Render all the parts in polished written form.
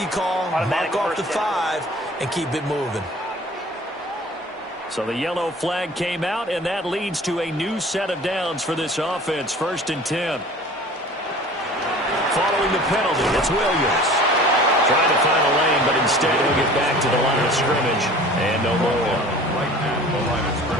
Easy call, mark off the 5, and keep it moving. So the yellow flag came out, and that leads to a new set of downs for this offense. 1st and 10. Following the penalty, it's Williams. Trying to find a lane, but instead he'll get back to the line of scrimmage. And no more.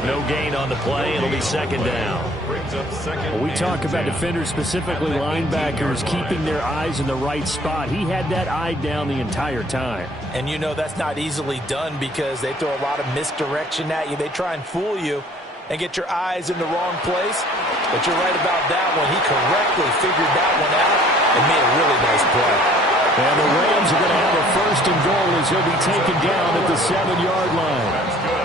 No gain on the play. It'll be 2nd down. Well, we talk about defenders, specifically linebackers, keeping their eyes in the right spot. He had that eye down the entire time. And you know that's not easily done because they throw a lot of misdirection at you. They try and fool you and get your eyes in the wrong place. But you're right about that one. He correctly figured that one out and made a really nice play. And the Rams are going to have a 1st and goal as he'll be taken down at the 7-yard line.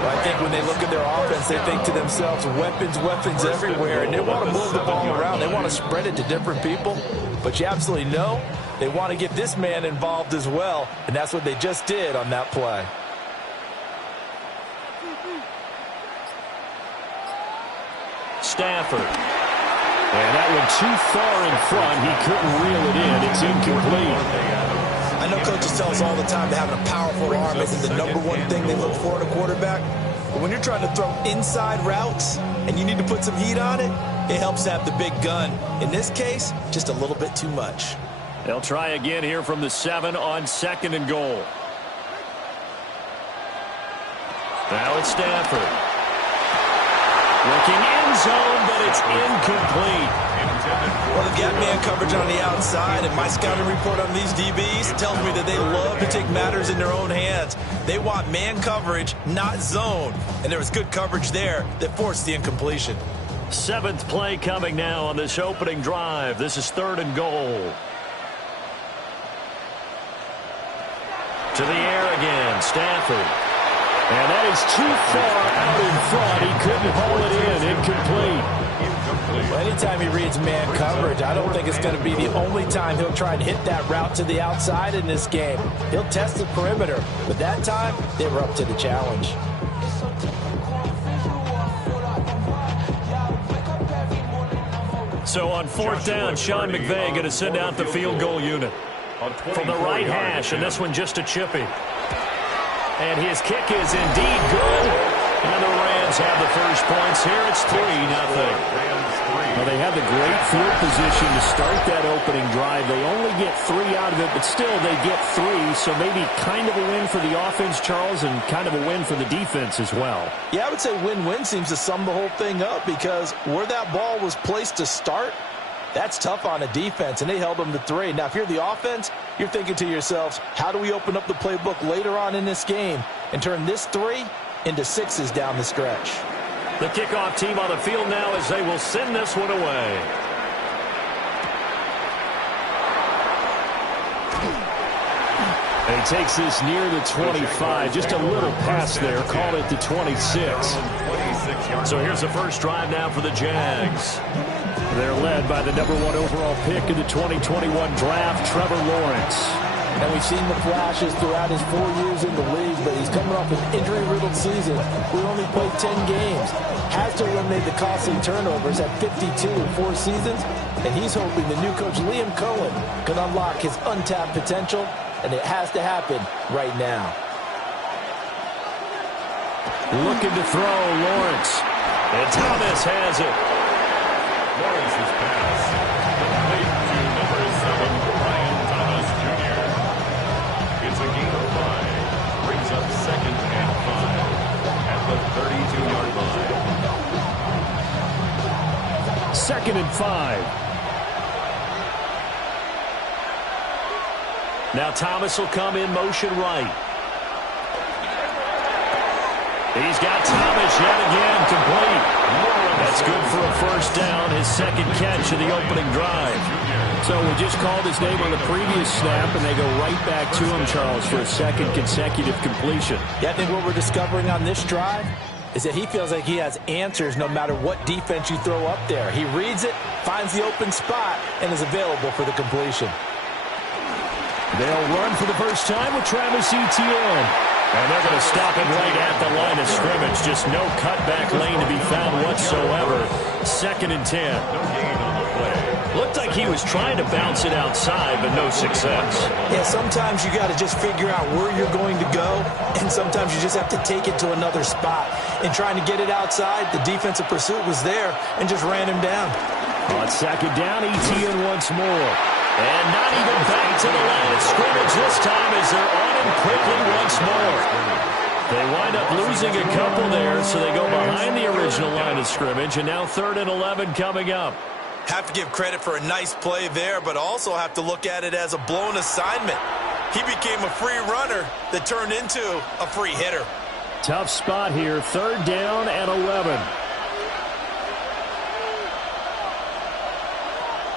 I think when they look at their offense, they think to themselves, weapons everywhere, and they want to move the ball around. They want to spread it to different people, but you absolutely know they want to get this man involved as well, and that's what they just did on that play. Stafford. And that one too far in front. He couldn't reel it in. It's incomplete. I know coaches tell us all the time that having a powerful arm isn't the #1 thing they look for in a quarterback. But when you're trying to throw inside routes and you need to put some heat on it, it helps to have the big gun. In this case, just a little bit too much. They'll try again here from the 7 on 2nd and goal. Now it's Stafford. Looking end zone, but it's incomplete. Well, they've got man coverage on the outside, and my scouting report on these DBs tells me that they love to take matters in their own hands. They want man coverage, not zone. And there was good coverage there that forced the incompletion. 7th play coming now on this opening drive. This is 3rd and goal. To the air again, Stafford. And that is too far out in front. He couldn't haul it in. Incomplete. Well, anytime he reads man coverage, I don't think it's going to be the only time he'll try and hit that route to the outside in this game. He'll test the perimeter, but that time they were up to the challenge. So on 4th down, Sean McVay going to send out the field goal unit. From the right hash, and this one just a chippy. And his kick is indeed good. And the Rams have the first points here. It's 3-0. Well, they had the great field position to start that opening drive. They only get 3 out of it, but still they get 3. So maybe kind of a win for the offense, Charles, and kind of a win for the defense as well. Yeah, I would say win-win seems to sum the whole thing up because where that ball was placed to start, that's tough on a defense, and they held them to 3. Now, if you're the offense, you're thinking to yourselves, how do we open up the playbook later on in this game and turn this 3 into 6s down the stretch? The kickoff team on the field now as they will send this one away. And he takes this near the 25. Just a little pass there. Called it the 26. So here's the first drive now for the Jags. They're led by the #1 overall pick in the 2021 draft, Trevor Lawrence. And we've seen the flashes throughout his 4 years in the league, but he's coming off an injury-riddled season. We only played 10 games. Has to eliminate the costly turnovers at 52 in 4 seasons, and he's hoping the new coach Liam Cohen can unlock his untapped potential, and it has to happen right now. Looking to throw, Lawrence. And Thomas has it. Lawrence's pass complete to number 7, Brian Thomas Jr. It's a gain of 5. Brings up 2nd and 5 at the 32-yard line. 2nd and 5. Now Thomas will come in motion right. He's got Thomas yet again complete. That's good for a first down, his 2nd catch of the opening drive. So we just called his name on the previous snap, and they go right back to him, Charles, for a 2nd consecutive completion. Yeah, I think what we're discovering on this drive is that he feels like he has answers no matter what defense you throw up there. He reads it, finds the open spot, and is available for the completion. They'll run for the first time with Travis Etienne. And they're going to stop it right at the line of scrimmage. Just no cutback lane to be found whatsoever. 2nd and 10. No gain on the play. Looked like he was trying to bounce it outside, but no success. Yeah, sometimes you got to just figure out where you're going to go, and sometimes you just have to take it to another spot. In trying to get it outside, the defensive pursuit was there and just ran him down. On second down, ETN once more. And not even back to the line of scrimmage this time as they're on him quickly once more. They wind up losing a couple there, so they go behind the original line of scrimmage, and now 3rd and 11 coming up. Have to give credit for a nice play there, but also have to look at it as a blown assignment. He became a free runner that turned into a free hitter. Tough spot here, 3rd down and 11.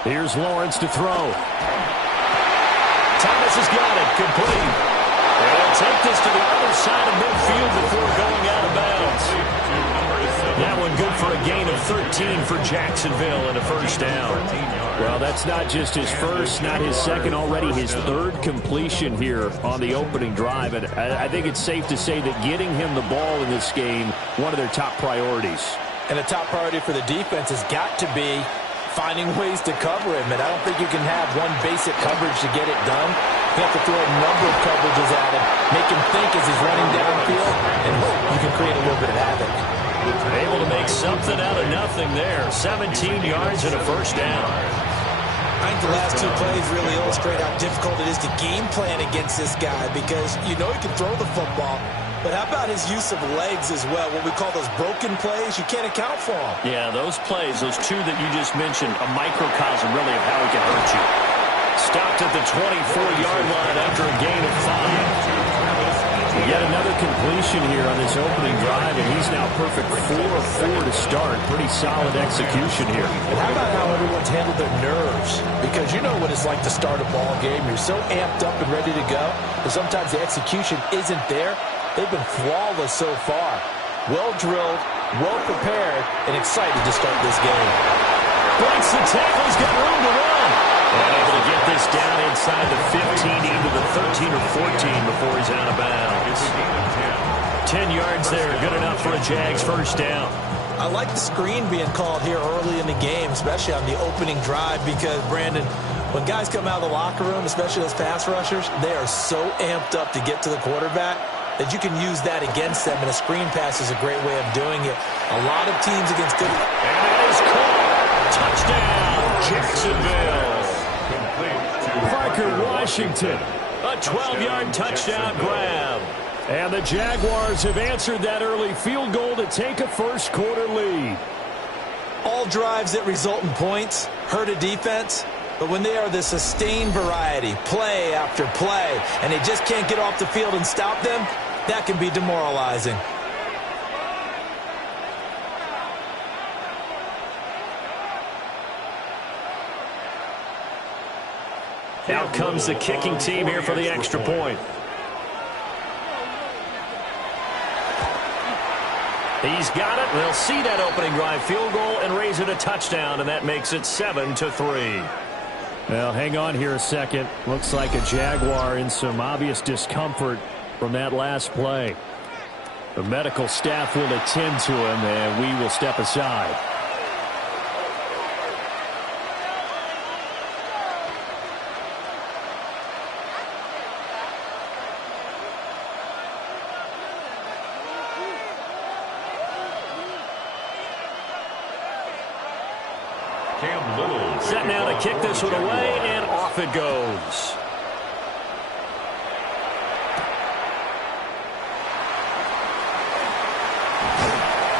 Here's Lawrence to throw. Thomas has got it, complete. They'll take this to the other side of midfield before going out of bounds. That one good for a gain of 13 for Jacksonville and a first down. Well, that's not just his first, not his second, already his 3rd completion here on the opening drive. And I think it's safe to say that getting him the ball in this game, one of their top priorities. And a top priority for the defense has got to be finding ways to cover him. And I don't think you can have one basic coverage to get it done. You have to throw a number of coverages at him, make him think as he's running downfield, and hope you can create a little bit of havoc. Able to make something out of nothing there. 17 yards and a first down. I think the last 2 plays really illustrate how difficult it is to game plan against this guy, because you know he can throw the football, but how about his use of legs as well? What we call those broken plays, you can't account for them. Yeah, those plays, those 2 that you just mentioned, a microcosm really of how he can hurt you. Stopped at the 24-yard line after a gain of 5. Yet another completion here on this opening drive, and he's now perfect 4 of 4 to start. Pretty solid execution here. And how about how everyone's handled their nerves? Because you know what it's like to start a ball game. You're so amped up and ready to go, but sometimes the execution isn't there. They've been flawless so far. Well drilled, well prepared, and excited to start this game. Breaks the tackle. He's got room to run. And able to get this down inside the 15 into the 13 or 14 before he's out of bounds. 10 yards there. Good enough for a Jags first down. I like the screen being called here early in the game, especially on the opening drive, because, Brandon, when guys come out of the locker room, especially those pass rushers, they are so amped up to get to the quarterback that you can use that against them, and a screen pass is a great way of doing it. A lot of teams against good... And that is caught. Touchdown, Jacksonville. Parker Washington. A 12-yard touchdown grab. And the Jaguars have answered that early field goal to take a first-quarter lead. All drives that result in points hurt a defense, but when they are the sustained variety, play after play, and they just can't get off the field and stop them, that can be demoralizing. Out comes the kicking team here for the extra point. He's got it. They'll see that opening drive field goal and raise it a touchdown, and that makes it 7-3. Well, hang on here a second. Looks like a Jaguar in some obvious discomfort from that last play. The medical staff will attend to him, and we will step aside. Set now to kick this one away, and off it goes.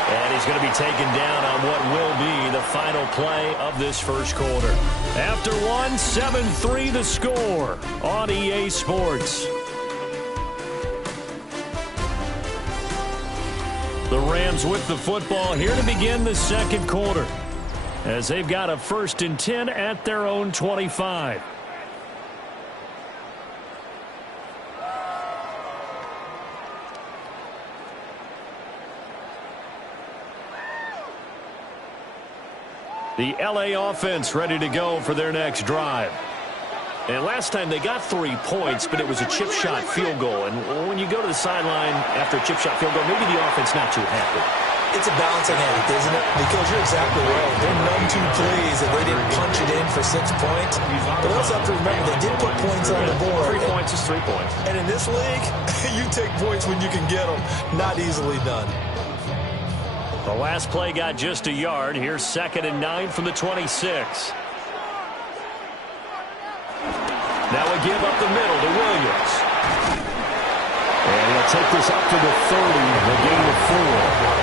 And he's going to be taken down on what will be the final play of this first quarter. After one, 7-3 the score on EA Sports. The Rams with the football here to begin the second quarter, as they've got a 1st and 10 at their own 25. The LA offense ready to go for their next drive. And last time they got 3 points, but it was a chip shot field goal. And when you go to the sideline after a chip shot field goal, maybe the offense not too happy. It's a balancing act, isn't it? Because you're exactly right. They're none too pleased that they didn't punch it in for 6 points. But we also have to remember they did put points on the board. 3 points is 3 points. And in this league, you take points when you can get them. Not easily done. The last play got just a yard. Here's 2nd and 9 from the 26. Now we give up the middle to Williams. And he'll take this up to the 30, the gain of 4.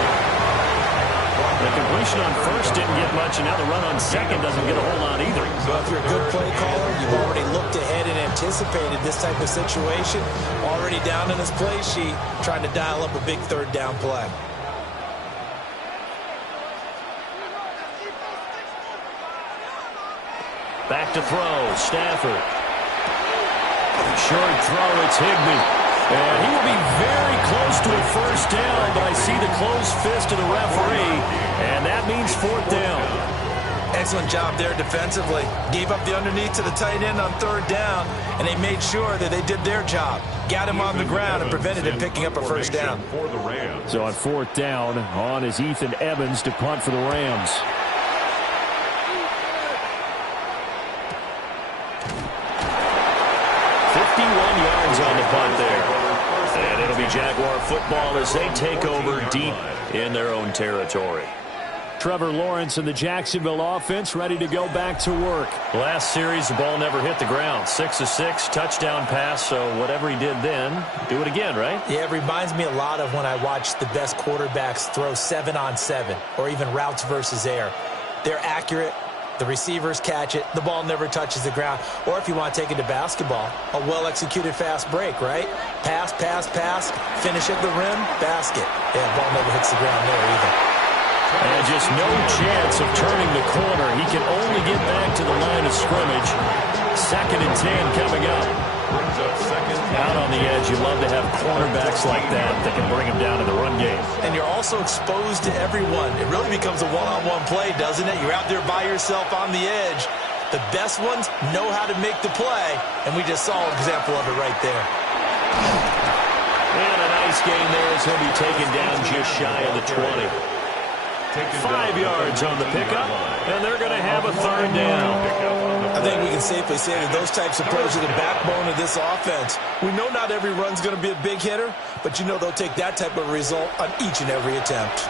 The completion on first didn't get much, and now the run on second doesn't get a whole lot either. So if you're a good play caller, you've already looked ahead and anticipated this type of situation. Already down in his play sheet, trying to dial up a big 3rd down play. Back to throw, Stafford. Short throw, it's Higbee. And he will be very close to a first down, but I see the closed fist of the referee, and that means 4th down. Excellent job there defensively. Gave up the underneath to the tight end on 3rd down, and they made sure that they did their job. Got him on the ground and prevented him picking up a first down. So on 4th down, on is Ethan Evans to punt for the Rams. On the punt there. And it'll be Jaguar football as they take over deep in their own territory. Trevor Lawrence and the Jacksonville offense ready to go back to work. Last series, the ball never hit the ground. 6 of 6, touchdown pass, so whatever he did then, do it again, right? Yeah, it reminds me a lot of when I watched the best quarterbacks throw 7-on-7 or even routes versus air. They're accurate. The receivers catch it. The ball never touches the ground. Or if you want to take it to basketball, a well-executed fast break, right? Pass, pass, pass, finish at the rim, basket. Yeah, the ball never hits the ground there either. And just no chance of turning the corner. He can only get back to the line of scrimmage. 2nd and 10 coming up. Out on the edge, you love to have cornerbacks like that can bring him down to the run game. And you're also exposed to everyone. It really becomes a one-on-one play, doesn't it? You're out there by yourself on the edge. The best ones know how to make the play, and we just saw an example of it right there. And a nice gain there as he'll be taken down just shy of the 20. 5 yards on the pickup, and they're going to have a 3rd down. I think we can safely say that those types of plays are the backbone of this offense. We know not every run's going to be a big hitter, but you know they'll take that type of result on each and every attempt.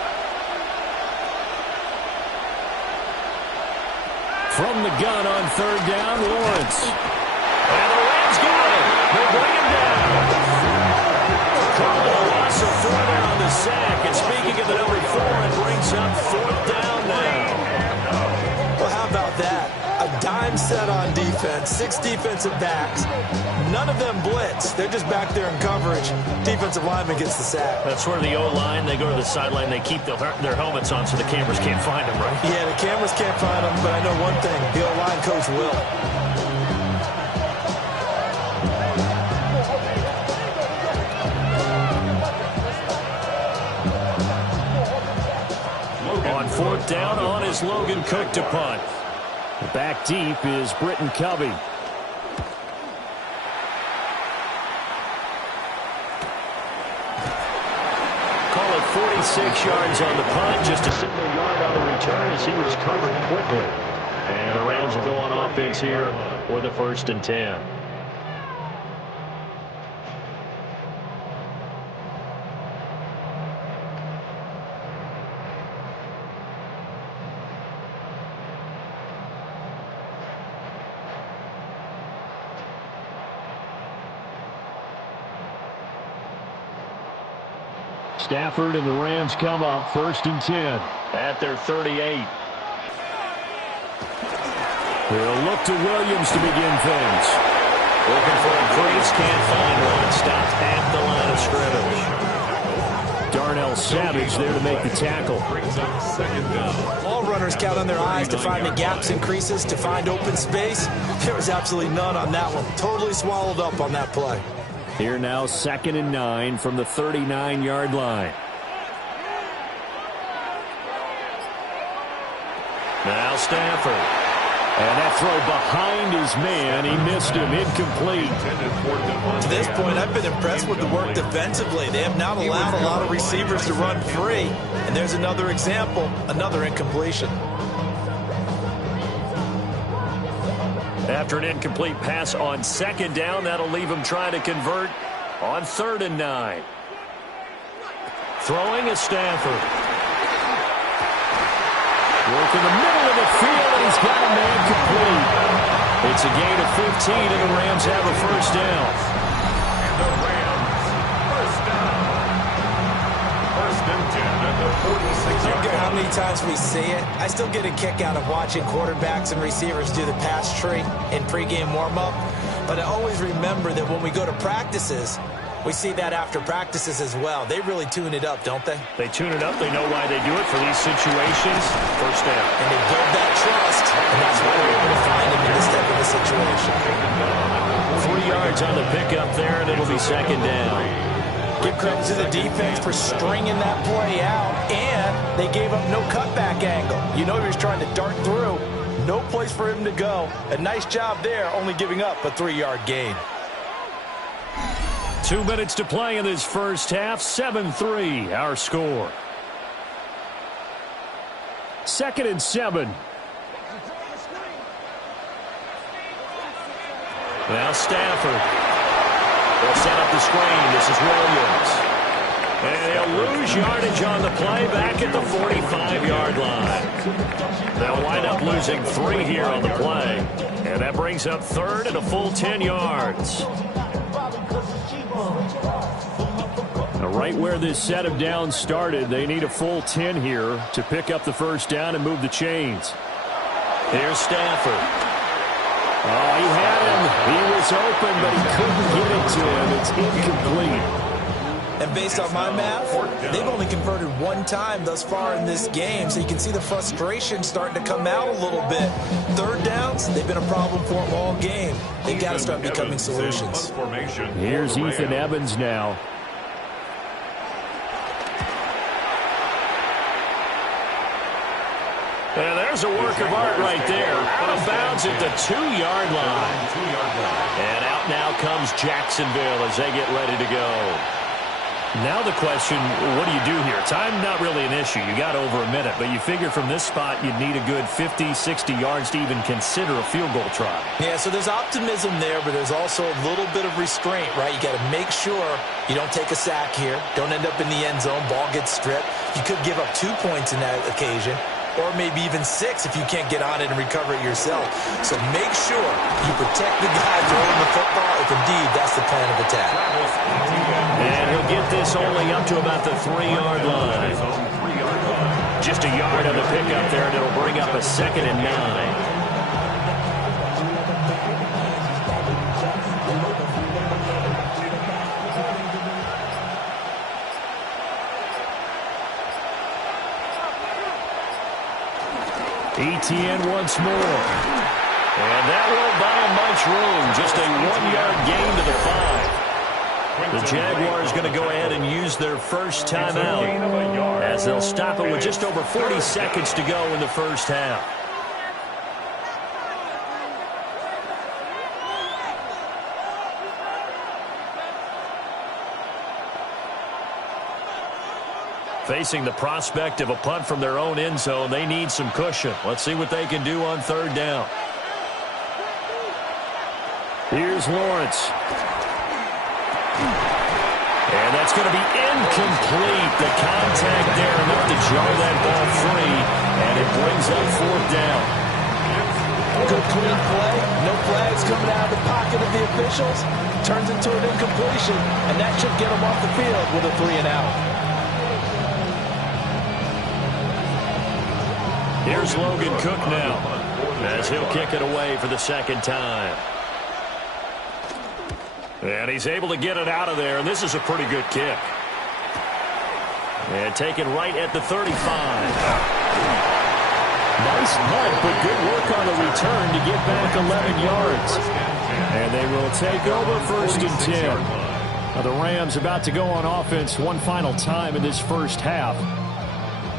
From the gun on 3rd down, Lawrence. And the Rams got it. They bring him down. Called a loss of 4 there on the sack. And speaking of the number 4, it brings up 4th down now. Well, how about that? A dime set on defense, 6 defensive backs. None of them blitz. They're just back there in coverage. Defensive lineman gets the sack. That's where the O-line, they go to the sideline, they keep their helmets on so the cameras can't find them, right? Yeah, the cameras can't find them, but I know one thing. The O-line coach will. On 4th down, on is Logan Cook to punt. Back deep is Britton Covey. Call it 46 yards on the punt, just a single yard on the return as he was covered quickly. And the Rams will go on offense here for the 1st and 10. Stafford and the Rams come up 1st and 10. At their 38. They'll look to Williams to begin things. Looking for a crease, can't find one. Stopped at the line of scrimmage. Darnell Savage there to make the tackle. All runners count on their eyes to find the gaps and creases, to find open space. There was absolutely none on that one. Totally swallowed up on that play. Here now 2nd and 9 from the 39-yard line. Now Stafford. And that throw behind his man, he missed him, incomplete. To this point, I've been impressed with the work defensively. They have not allowed a lot of receivers to run free. And there's another example, another incompletion. After an incomplete pass on second down, that'll leave him trying to convert on 3rd and 9. Throwing is Stafford. Work in the middle of the field, and he's got a man complete. It's a gain of 15, and the Rams have a first down. And the Rams, first down. 1st and 10 at the 46 I don't care how many times we see it. I still get a kick out of watching quarterbacks and receivers do the pass tree in pregame warm-up. But I always remember that when we go to practices, we see that after practices as well. They really tune it up, don't they? They tune it up. They know why they do it for these situations. First down. And they build that trust, and that's why they're able to find him in this type of a situation. 3 yards on the pickup there, and it'll be 2nd down. Give credit to the defense for stringing that play out, and they gave up no cutback angle. You know he was trying to dart through. No place for him to go. A nice job there, only giving up a 3-yard gain. 2 minutes to play in this first half. 7-3, our score. 2nd and 7. Now Stafford. They'll set up the screen. This is Williams. And they'll lose yardage on the play back at the 45-yard line. They'll wind up losing 3 here on the play. And that brings up 3rd and a full 10 yards. Now, right where this set of downs started, they need a full 10 here to pick up the first down and move the chains. Here's Stafford. Oh, he had him. He was open, but he couldn't get it to him. It's incomplete. And based on my math, they've only converted 1 time thus far in this game, so you can see the frustration starting to come out a little bit. 3rd downs, they've been a problem for them all game. They've got to start becoming solutions. Here's Ethan Evans now. And there's a work of art right there. Out of bounds at the 2-yard line. And out now comes Jacksonville as they get ready to go. Now the question, what do you do here? Time not really an issue. You got over a minute, but you figure from this spot you'd need a good 50, 60 yards to even consider a field goal try. Yeah, so there's optimism there, but there's also a little bit of restraint, right? You got to make sure you don't take a sack here. Don't end up in the end zone. Ball gets stripped. You could give up 2 points in that occasion, or maybe even 6 if you can't get on it and recover it yourself. So make sure you protect the guy throwing the football if indeed that's the plan of attack. And he'll get this only up to about the 3-yard line. Just a yard on the pickup there, and it'll bring up a 2nd and 9. ETN once more. And that won't buy him much room. Just a 1-yard gain to the 5. The Jaguars going to go ahead and use their first timeout as they'll stop it with just over 40 seconds to go in the first half. Facing the prospect of a punt from their own end zone, they need some cushion. Let's see what they can do on 3rd down. Here's Lawrence. And that's going to be incomplete. The contact there enough to jar that ball free, and it brings up 4th down. Good clean play. No flags coming out of the pocket of the officials. Turns into an incompletion, and that should get them off the field with a 3-and-out. Here's Logan Cook now as he'll kick it away for the 2nd time. And he's able to get it out of there, and this is a pretty good kick. And taken right at the 35. Nice punt, but good work on the return to get back 11 yards. And they will take over 1st and 10. Now the Rams about to go on offense one final time in this first half.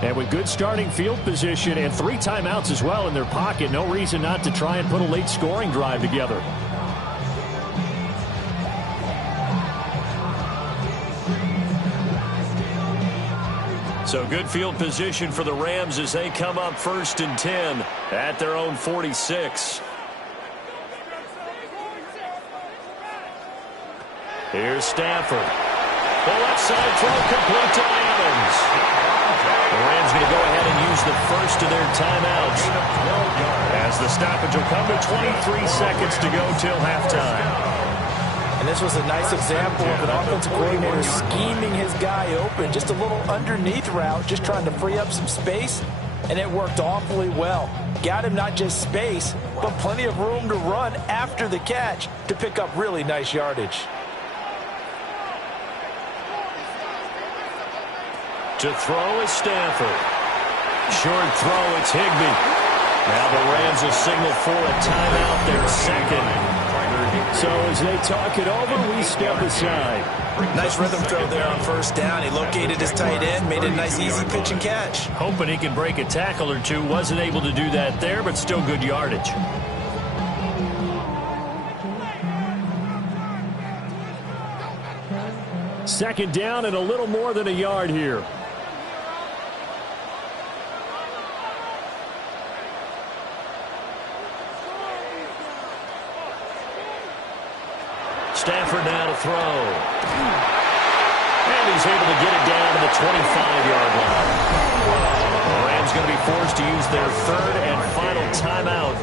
And with good starting field position and 3 timeouts as well in their pocket, no reason not to try and put a late scoring drive together. So good field position for the Rams as they come up 1st and 10 at their own 46. Here's Stafford. The left side throw complete to Adams. The Rams going to go ahead and use the first of their timeouts as the stoppage will come to 23 seconds to go till halftime. And this was a nice example of an offensive coordinator scheming his guy open. Just a little underneath route, just trying to free up some space, and it worked awfully well. Got him not just space, but plenty of room to run after the catch to pick up really nice yardage. To throw is Stafford. Short throw, it's Higbee. Now the Rams will signal for a timeout, their second. So as they talk it over, we step aside. Nice rhythm throw there on 1st down. He located his tight end, made it a nice easy pitch and catch. Hoping he can break a tackle or two. Wasn't able to do that there, but still good yardage. Second down and a little more than a yard here. Stafford now to throw. And he's able to get it down to the 25-yard line. The Rams going to be forced to use their 3rd and final timeout,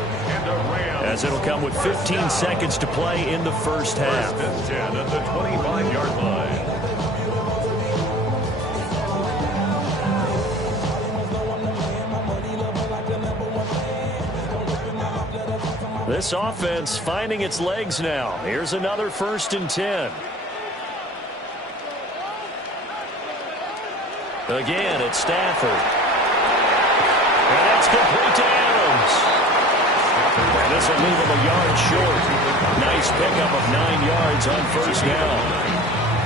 as it'll come with 15 seconds to play in the first half. 1st and 10 at the 25-yard line. This offense finding its legs now. Here's another 1st and 10. Again, it's Stafford. And that's complete to Adams. And this will leave him a yard short. Nice pickup of 9 yards on 1st down.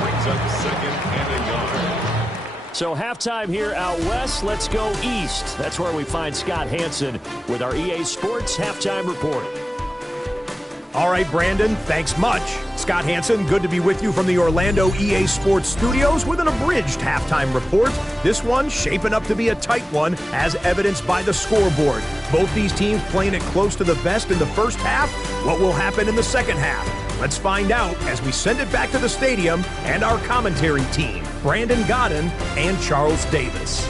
Brings up 2nd and a yard. So halftime here out west. Let's go east. That's where we find Scott Hanson with our EA Sports Halftime Report. All right, Brandon, thanks much. Scott Hanson, good to be with you from the Orlando EA Sports Studios with an abridged halftime report. This one shaping up to be a tight one, as evidenced by the scoreboard. Both these teams playing it close to the vest in the first half. What will happen in the second half? Let's find out as we send it back to the stadium and our commentary team, Brandon Godden and Charles Davis.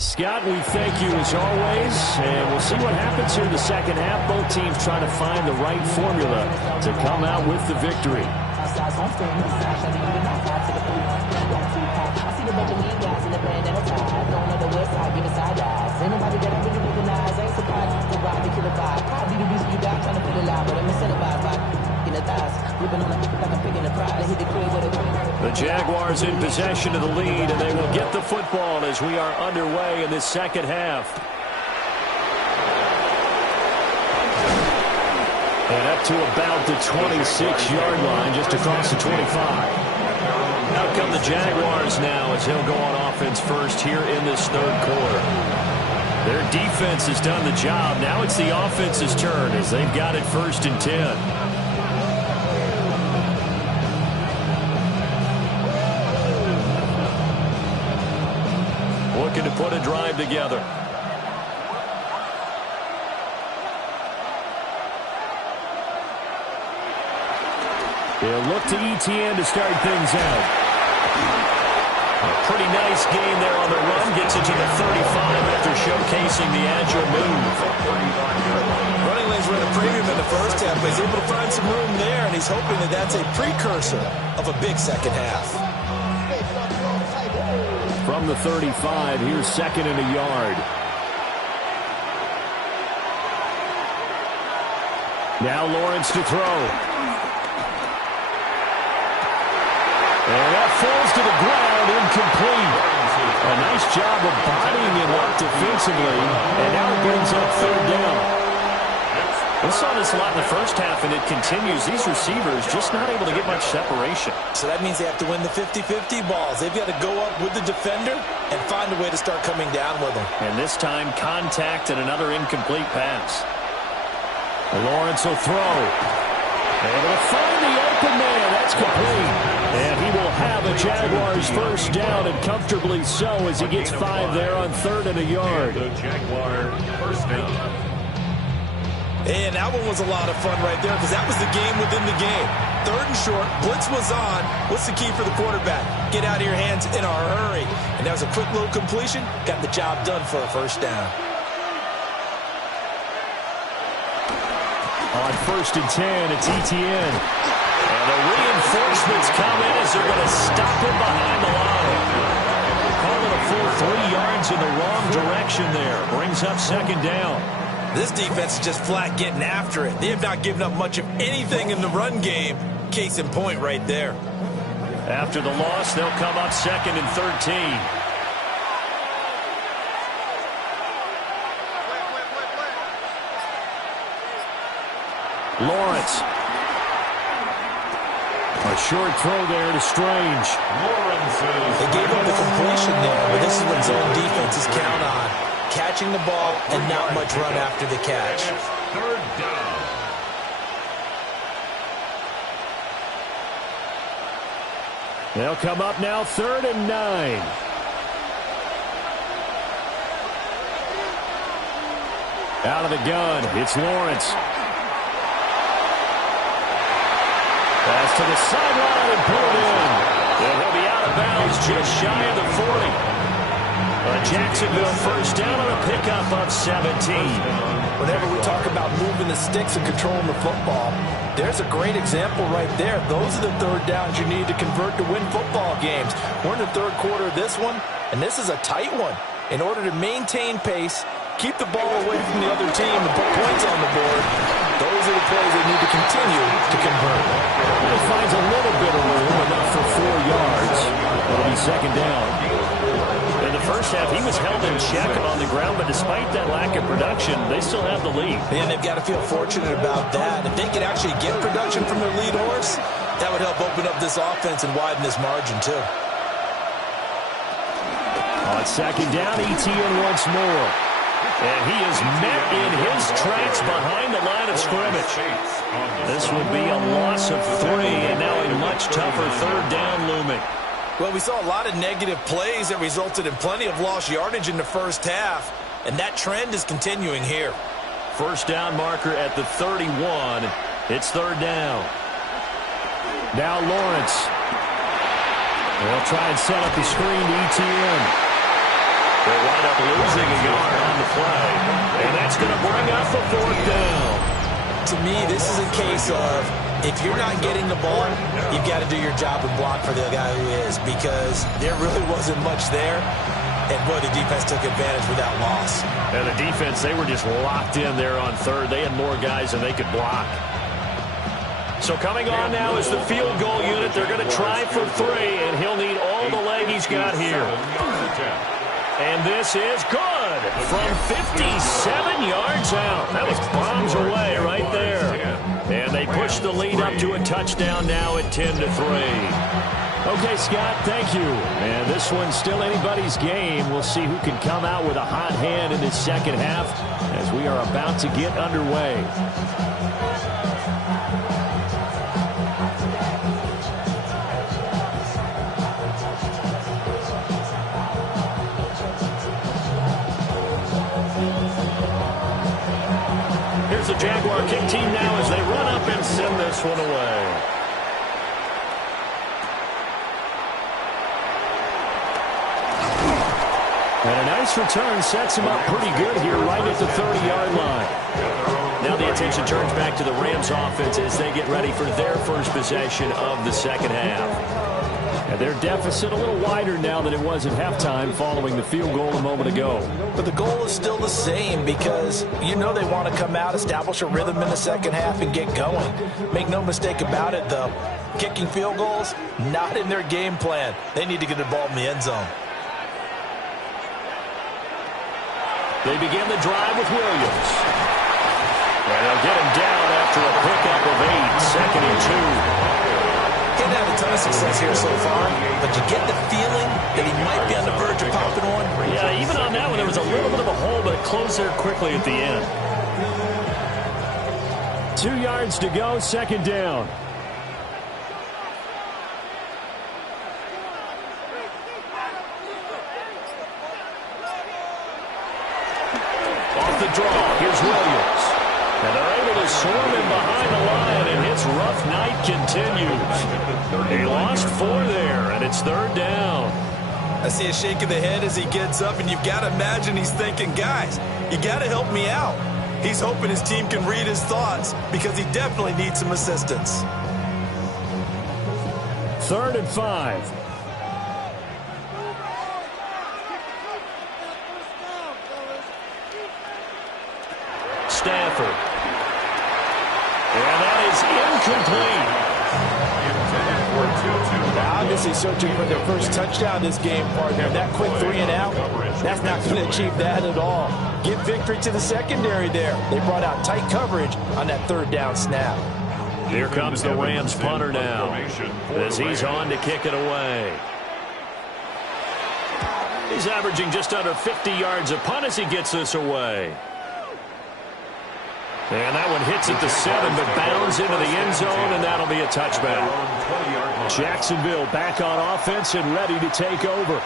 Scott, we thank you as always, and we'll see what happens here in the second half. Both teams trying to find the right formula to come out with the victory. The Jaguars in possession of the lead, and they will get the football as we are underway in this second half. And up to about the 26-yard line, just across the 25. Out come the Jaguars now as he'll go on offense first here in this 3rd quarter. Their defense has done the job. Now it's the offense's turn as they've got it 1st and 10. Looking to put a drive together. They'll look to ETN to start things out. A pretty nice gain there on the run. Gets it to the 35 after showcasing the agile move. Running lanes were in a premium in the first half, but he's able to find some room there, and he's hoping that that's a precursor of a big second half. From the 35, here's 2nd and a yard. Now Lawrence to throw. And that falls to the ground, incomplete. A nice job of bodying him up defensively, and now it brings up 3rd down. We saw this a lot in the first half, and it continues. These receivers just not able to get much separation. So that means they have to win the 50-50 balls. They've got to go up with the defender and find a way to start coming down with them. And this time, contact and another incomplete pass. Lawrence will throw. Able to find the open man. That's complete. And he will have a Jaguars first down, and comfortably so, as he gets 5 there on 3rd and a yard. The Jaguar first down. And that one was a lot of fun right there because that was the game within the game. 3rd and short, blitz was on. What's the key for the quarterback? Get out of your hands in a hurry. And that was a quick little completion. Got the job done for a first down. On 1st and 10, it's Etienne. And the reinforcements come in as they're going to stop him behind the line. Call it a full 3 yards in the wrong direction there. Brings up 2nd down. This defense is just flat getting after it. They have not given up much of anything in the run game. Case in point right there. After the loss, they'll come up 2nd and 13. Lawrence. A short throw there to Strange. They gave up the completion there, but this is what zone defenses count on. Catching the ball and not much run after the catch. 3rd down. They'll come up now 3rd and 9. Out of the gun, it's Lawrence. Pass to the sideline and pulled in. And he'll be out of bounds just shy of the 40. A Jacksonville first down on a pickup of 17. Whenever we talk about moving the sticks and controlling the football, there's a great example right there. Those are the 3rd downs you need to convert to win football games. We're in the 3rd quarter of this one, and this is a tight one. In order to maintain pace, keep the ball away from the other team, and put points on the board, those are the plays they need to continue to convert. He finds a little bit of room, enough for 4 yards. It'll be 2nd down. In the first half, he was held in check on the ground, but despite that lack of production, they still have the lead. And they've got to feel fortunate about that. If they could actually get production from their lead horse, that would help open up this offense and widen this margin, too. On 2nd down, Etienne once more. And he is met in his tracks behind the line of scrimmage. This would be a loss of 3, and now a much tougher 3rd down looming. Well, we saw a lot of negative plays that resulted in plenty of lost yardage in the first half, and that trend is continuing here. First down marker at the 31. It's 3rd down. Now Lawrence. They'll try and set up the screen to Etienne. They'll wind up losing a yard on the play, and that's going to bring up the 4th down. To me, this is a case of if you're not getting the ball, you've got to do your job and block for the guy who is, because there really wasn't much there. And, boy, the defense took advantage with that loss. And the defense, they were just locked in there on 3rd. They had more guys than they could block. So coming on now is the field goal unit. They're going to try for 3, and he'll need all the leg he's got here. And this is good from 57 yards out. That was bombs away right there. And they push the lead up to a touchdown now at 10-3. Okay, Scott, thank you. And this one's still anybody's game. We'll see who can come out with a hot hand in this second half as we are about to get underway. Here's the Jaguar kick team now as they run up and send this one away. And a nice return sets him up pretty good here right at the 30-yard line. Now the attention turns back to the Rams offense as they get ready for their first possession of the second half. And their deficit a little wider now than it was at halftime following the field goal a moment ago. But the goal is still the same because you know they want to come out, establish a rhythm in the second half, and get going. Make no mistake about it, though. Kicking field goals, not in their game plan. They need to get the ball in the end zone. They begin the drive with Williams. And they'll get him down after a pickup of 8, 2nd and 2. He hasn't had a ton of success here so far, but you get the feeling that he might be on the verge of popping one. Yeah, even on that one, there was a little bit of a hole, but it closed there quickly at the end. 2 yards to go, 2nd down. Off the draw, here's Williams. And they're able to swarm him behind the line, and his rough night continues. He lost 4 there, and it's 3rd down. I see a shake of the head as he gets up, and you've got to imagine he's thinking, guys, you got to help me out. He's hoping his team can read his thoughts because he definitely needs some assistance. 3rd and 5. Stafford. And that is incomplete. Obviously searching for their first touchdown this game, partner. That quick 3 and out, that's not going to achieve that at all. Give victory to the secondary there. They brought out tight coverage on that 3rd down snap. Here comes the Rams punter now as he's on to kick it away. He's averaging just under 50 yards a punt as he gets this away. And that one hits at the 7, but bounds into the end zone, and that'll be a touchback. Jacksonville back on offense and ready to take over.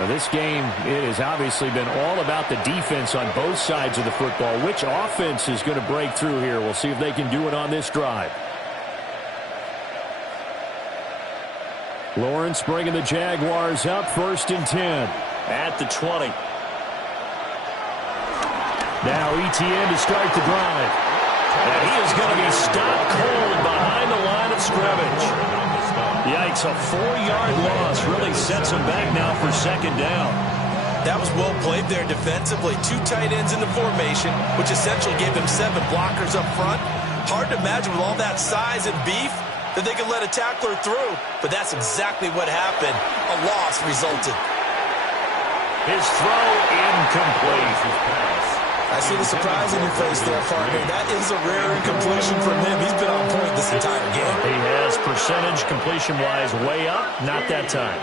Now this game, it has obviously been all about the defense on both sides of the football. Which offense is going to break through here? We'll see if they can do it on this drive. Lawrence bringing the Jaguars up, 1st and 10. At the 20. Now ETN to start the drive. And he is going to be stopped cold behind the line of scrimmage. Yikes, a 4-yard loss really sets him back now for 2nd down. That was well played there defensively. 2 tight ends in the formation, which essentially gave him 7 blockers up front. Hard to imagine with all that size and beef that they could let a tackler through, but that's exactly what happened. A loss resulted. His throw incomplete. I see the surprise in your face there, partner. That is a rare incompletion from him. He's been on point this entire game. He has percentage completion-wise way up. Not that time.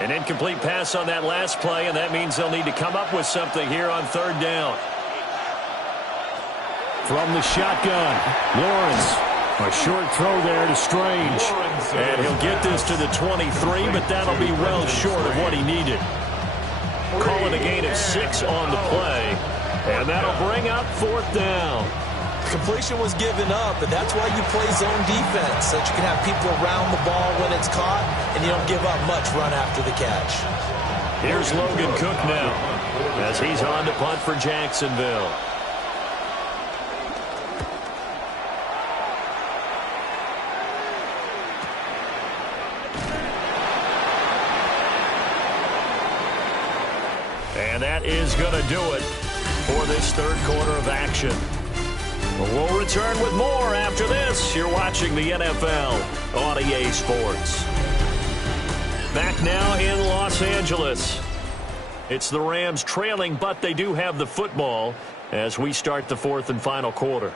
An incomplete pass on that last play, and that means they'll need to come up with something here on 3rd down. From the shotgun, Lawrence. A short throw there to Strange. And he'll get this to the 23, but that'll be well short of what he needed. Call it a gain of 6 on the play, and that'll bring up 4th down. Completion was given up, but that's why you play zone defense, so that you can have people around the ball when it's caught, and you don't give up much run after the catch. Here's Logan Cook now, as he's on to punt for Jacksonville. And that is going to do it for this 3rd quarter of action. We'll return with more after this. You're watching the NFL on EA Sports. Back now in Los Angeles. It's the Rams trailing, but they do have the football as we start the 4th and final quarter.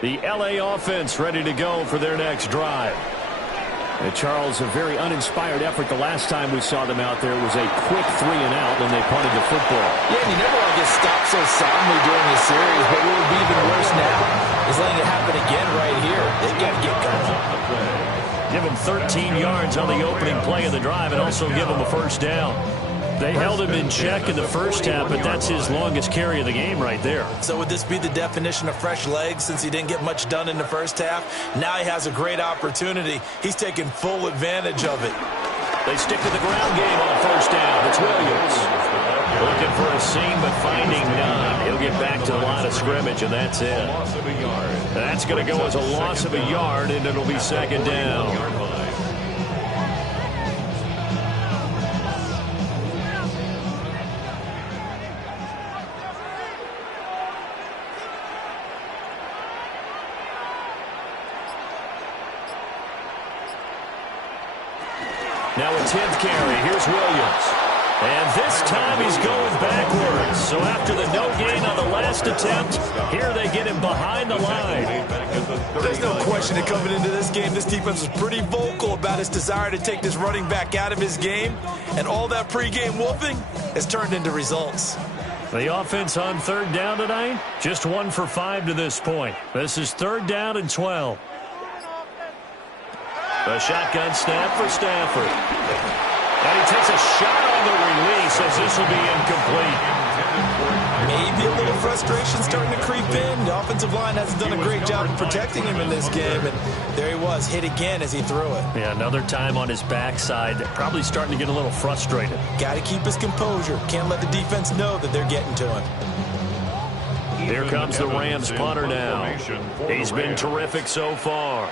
The LA offense ready to go for their next drive. Charles, a very uninspired effort the last time we saw them out there. It was a quick 3 and out when they punted the football. Yeah, and you never want to get stopped so soundly during this series, but what would be even worse now is letting it happen again right here. They got to get going. Give them 13 yards on the opening play of the drive and also give them a 1st down. They held him in check in the first half, but that's his longest carry of the game right there. So would this be the definition of fresh legs since he didn't get much done in the first half? Now he has a great opportunity. He's taking full advantage of it. They stick with the ground game on 1st down. It's Williams. Looking for a seam, but finding none. He'll get back to the line of scrimmage, and that's it. That's going to go as a loss of a yard, and it'll be 2nd down. Now a 10th carry. Here's Williams. And this time he's going backwards. So after the no gain on the last attempt, here they get him behind the line. There's no question that coming into this game, this defense was pretty vocal about its desire to take this running back out of his game. And all that pregame wolfing has turned into results. The offense on third down tonight, just 1 for 5 to this point. This is 3rd down and 12. A shotgun snap for Stafford. And he takes a shot on the release as this will be incomplete. Maybe a little frustration starting to creep in. The offensive line hasn't done a great job of protecting him in this game. And there he was, hit again as he threw it. Yeah, another time on his backside. Probably starting to get a little frustrated. Got to keep his composure. Can't let the defense know that they're getting to him. Here comes the Rams punter now. He's been terrific so far.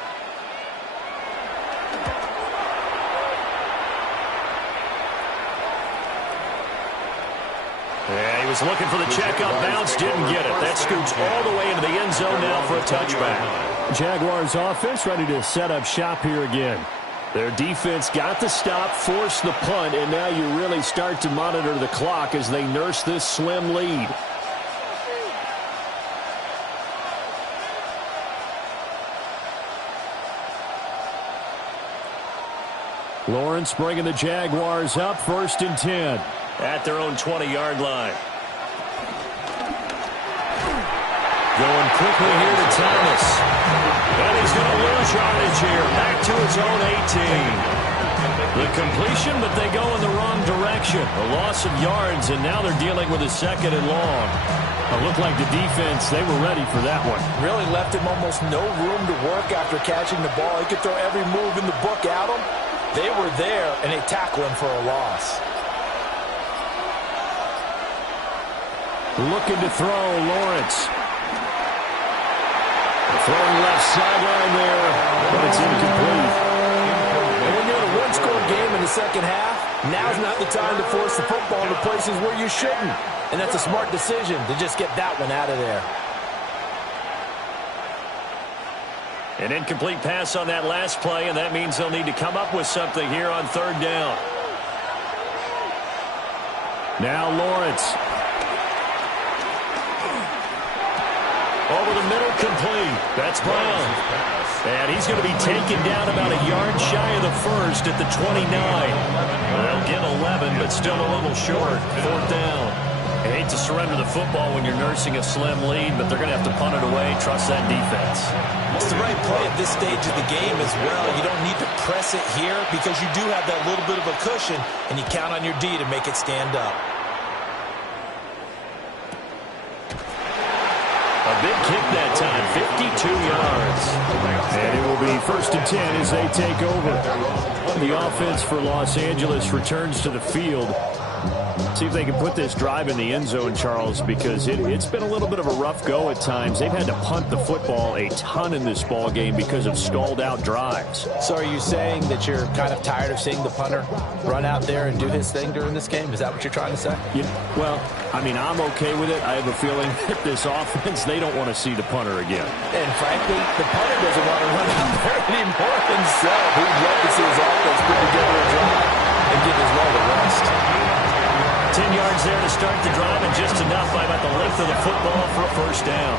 Yeah, he was looking for the check-up bounce, didn't get it. That scoots all the way into the end zone now for a touchback. Jaguars offense ready to set up shop here again. Their defense got the stop, forced the punt, and now you really start to monitor the clock as they nurse this slim lead. Lawrence bringing the Jaguars up, 1st and 10. At their own 20-yard line. Going quickly here to Thomas. And he's going to lose yardage here. Back to his own 18. The completion, but they go in the wrong direction. A loss of yards, and now they're dealing with a 2nd and long. It looked like the defense, they were ready for that one. Really left him almost no room to work after catching the ball. He could throw every move in the book at him. They were there, and they tackle him for a loss. Looking to throw, Lawrence. Throwing left sideline there, but it's incomplete. And when you're in a one-score game in the second half, now's not the time to force the football into places where you shouldn't. And that's a smart decision to just get that one out of there. An incomplete pass on that last play, and that means they'll need to come up with something here on 3rd down. Now Lawrence. Over the middle, complete. That's Brown. And he's going to be taken down about a yard shy of the 1st at the 29. They'll get 11, but still a little short. 4th down. I hate to surrender the football when you're nursing a slim lead, but they're going to have to punt it away. Trust that defense. It's the right play at this stage of the game as well. You don't need to press it here because you do have that little bit of a cushion, and you count on your D to make it stand up. A big kick that time, 52 yards. And it will be 1st and 10 as they take over. The offense for Los Angeles returns to the field. See if they can put this drive in the end zone, Charles, because it's been a little bit of a rough go at times. They've had to punt the football a ton in this ball game because of stalled-out drives. So are you saying that you're kind of tired of seeing the punter run out there and do his thing during this game? Is that what you're trying to say? Well, I mean, I'm okay with it. I have a feeling that this offense, they don't want to see the punter again. And frankly, the punter doesn't want to run out there anymore himself. He'd love to see his offense put together a drive and give his leg a rest. 10 yards there to start the drive, and just enough by about the length of the football for a 1st down.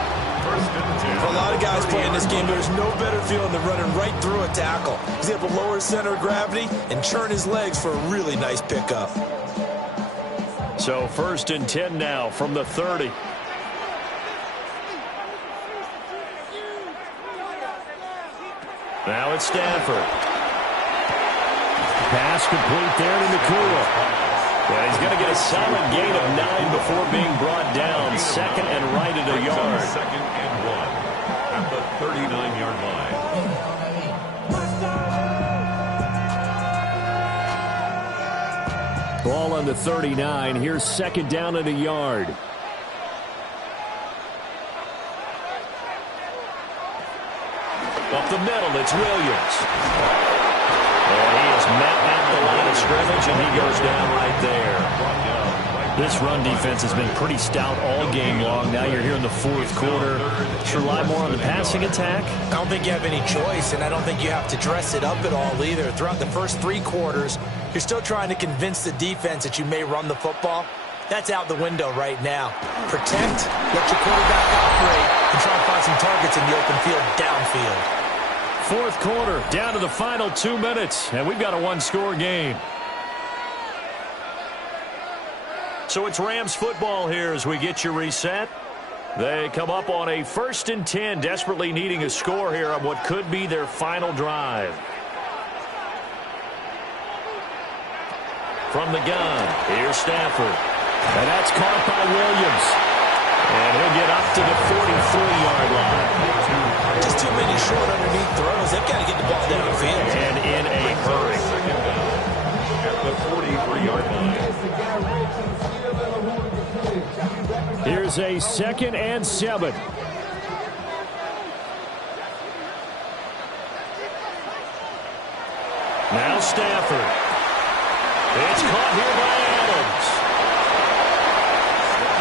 For a lot of guys playing this game, there's no better feeling than running right through a tackle. He's able to lower his center of gravity and churn his legs for a really nice pickup. So 1st and 10 now from the 30. Now it's Stafford. Pass complete there to Nakua. Yeah, he's going to get a solid gain of 9 before being brought down. 2nd and right at a yard. 2nd and 1 at the 39-yard line. Ball on the 39. Here's 2nd down at a yard. Up the middle, it's Williams. And he is met at the line of scrimmage, and he goes down right there. This run defense has been pretty stout all game long. Now you're here in the fourth quarter. Should rely more on the passing attack? I don't think you have any choice, and I don't think you have to dress it up at all either. Throughout the first 3 quarters, you're still trying to convince the defense that you may run the football. That's out the window right now. Protect, let your quarterback operate, and try to find some targets in the open field downfield. Fourth quarter, down to the final 2 minutes, and we've got a one-score game. So it's Rams football here as we get you reset. They come up on a 1st and 10, desperately needing a score here on what could be their final drive. From the gun, here's Stafford. And that's caught by Williams. And he'll get up to the 43-yard line. Just too many short underneath throws. They've got to get the ball downfield. And in a hurry. Second down at the 43-yard line. Here's a 2nd and 7. Now Stafford. It's caught here by Adams.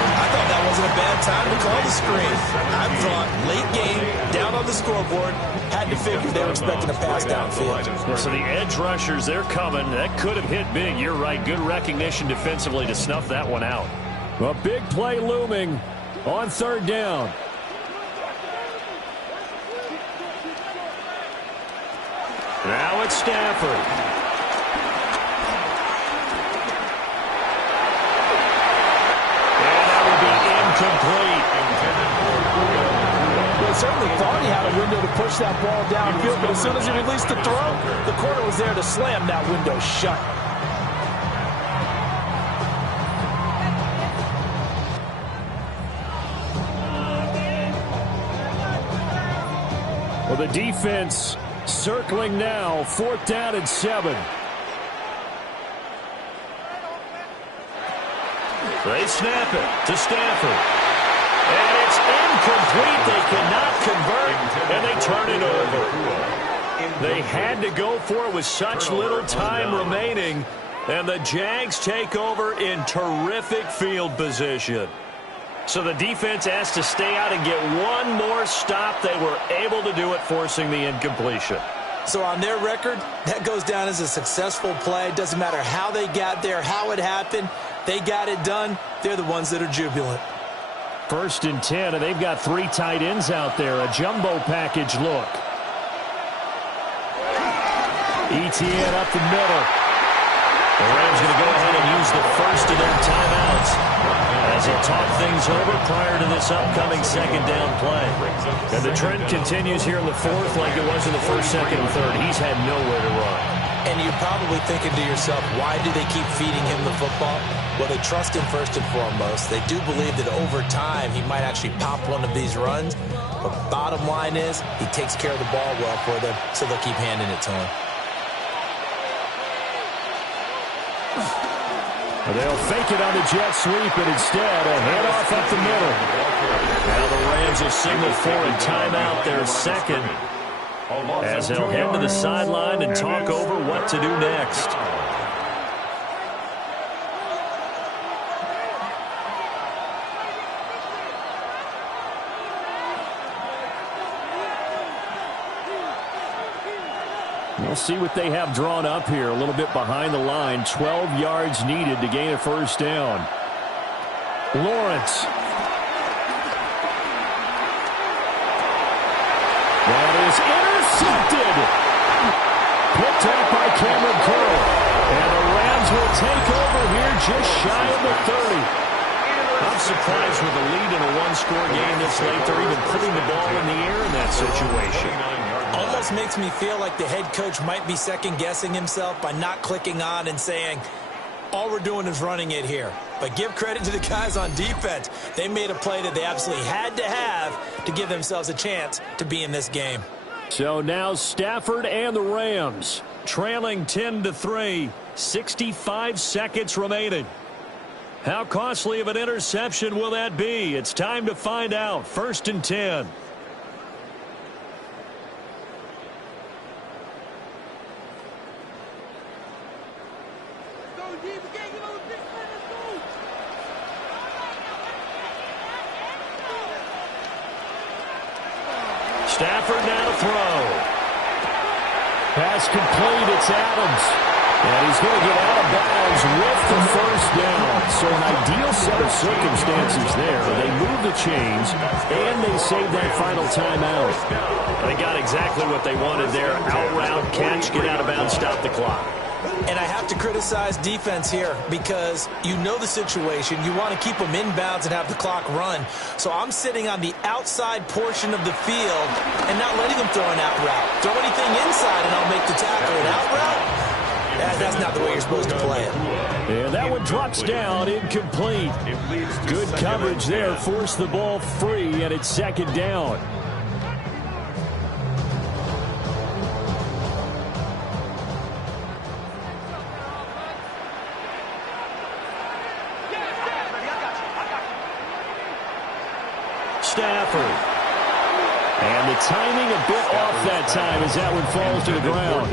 I thought that wasn't a bad time to call the screen. I thought late game, down on the scoreboard, had to figure they were expecting a pass downfield. Yeah, so the edge rushers, they're coming. That could have hit big. You're right. Good recognition defensively to snuff that one out. A big play looming on 3rd down. Now it's Stafford. And that would be incomplete. Well, certainly thought he had a window to push that ball downfield, but as soon as he released the throw, the corner was there to slam that window shut. Well, the defense circling now, 4th down and 7. They snap it to Stafford. And it's incomplete. They cannot convert, and they turn it over. They had to go for it with such little time remaining, and the Jags take over in terrific field position. So the defense has to stay out and get one more stop. They were able to do it, forcing the incompletion. So on their record, that goes down as a successful play. Doesn't matter how they got there, how it happened. They got it done. They're the ones that are jubilant. 1st and 10, and they've got 3 tight ends out there. A jumbo package look. ETN up the middle. The Rams going to go ahead and use the first of their timeouts as they talk things over prior to this upcoming 2nd down play. And the trend continues here in the 4th like it was in the 1st, 2nd, and 3rd. He's had nowhere to run. And you're probably thinking to yourself, why do they keep feeding him the football? Well, they trust him first and foremost. They do believe that over time he might actually pop one of these runs. But bottom line is he takes care of the ball well for them, so they'll keep handing it to him. They'll fake it on the jet sweep, and instead a handoff up the middle. Now the Rams will signal for a timeout, their 2nd, as they'll head to the sideline and talk over what to do next. We'll see what they have drawn up here. A little bit behind the line. 12 yards needed to gain a 1st down. Lawrence. That is intercepted. Picked up by Cameron Curl. And the Rams will take over here just shy of the 30. I'm surprised with a lead in a one-score game this late. They're even putting the ball in the air in that situation. Almost makes me feel like the head coach might be second-guessing himself by not clicking on and saying, all we're doing is running it here. But give credit to the guys on defense. They made a play that they absolutely had to have to give themselves a chance to be in this game. So now Stafford and the Rams trailing 10-3, 65 seconds remaining. How costly of an interception will that be? It's time to find out. 1st and 10. Stafford now to throw. Pass complete. It's Adams. And he's going to get out of bounds with the first down. So an ideal set of circumstances there. They move the chains, and they save that final timeout. They got exactly what they wanted there. Out route, catch, get out of bounds, stop the clock. And I have to criticize defense here because you know the situation. You want to keep them inbounds and have the clock run. So I'm sitting on the outside portion of the field and not letting them throw an out route. Throw anything inside and I'll make the tackle. An out route? That's not the way you're supposed to play it. And that one drops down, incomplete. Good coverage there, forced the ball free, and it's second down. Stafford. And the timing a bit off that time as that one falls to the ground.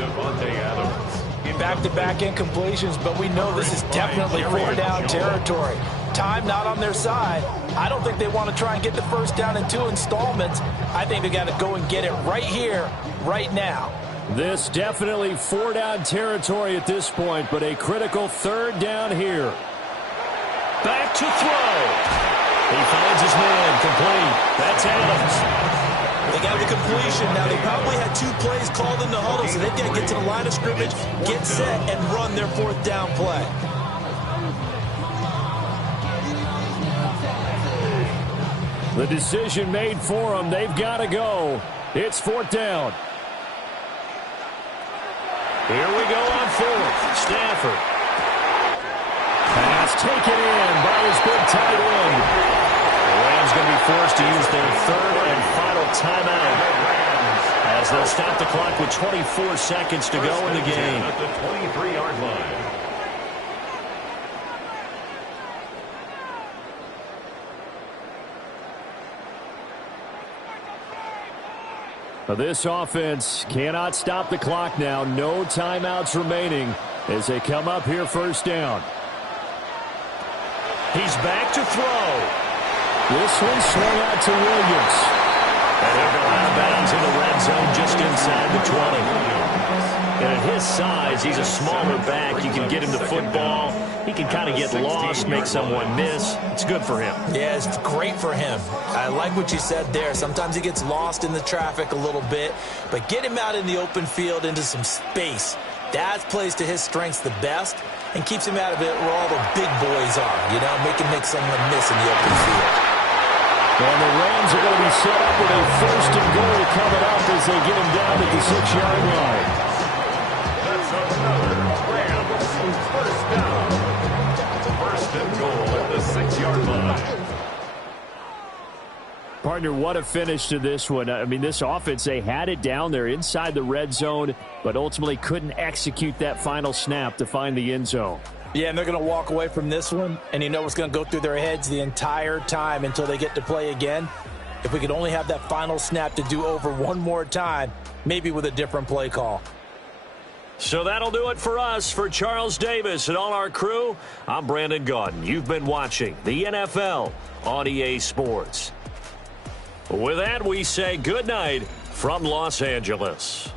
Back-to-back incompletions, but we know this is definitely four-down territory. Time not on their side. I don't think they want to try and get the first down in 2 installments. I think they got to go and get it right here, right now. This definitely four-down territory at this point, but a critical third down here. Back to throw. He finds his man, complete. That's Adams. They got the completion. Now, they probably had 2 plays called in the huddle, so they've got to get to the line of scrimmage, get set, and run their fourth down play. The decision made for them. They've got to go. It's fourth down. Here we go on fourth. Stafford. Pass taken in by his big tight end. The Rams going to be forced to use their third and final timeout as they'll stop the clock with 24 seconds to go in the game. At the 23-yard line. This offense cannot stop the clock now. No timeouts remaining as they come up here first down. He's back to throw. This one swung out to Williams. And he'll go out of bounds in the red zone just inside the 20. And at his size, he's a smaller back. You can get him the football. He can kind of get lost, make someone miss. It's good for him. Yeah, it's great for him. I like what you said there. Sometimes he gets lost in the traffic a little bit, but get him out in the open field into some space. That plays to his strengths the best and keeps him out of it where all the big boys are, you know, make someone miss in the open field. And the Rams are going to be set up with a first and goal coming up as they get him down at the 6-yard line. That's another Rams first down. First and goal at the 6-yard line. Partner, what a finish to this one. I mean, this offense, they had it down there inside the red zone, but ultimately couldn't execute that final snap to find the end zone. Yeah, and they're going to walk away from this one, and you know what's going to go through their heads the entire time until they get to play again. If we could only have that final snap to do over one more time, maybe with a different play call. So that'll do it for us. For Charles Davis and all our crew, I'm Brandon Gaudin. You've been watching the NFL on EA Sports. With that, we say good night from Los Angeles.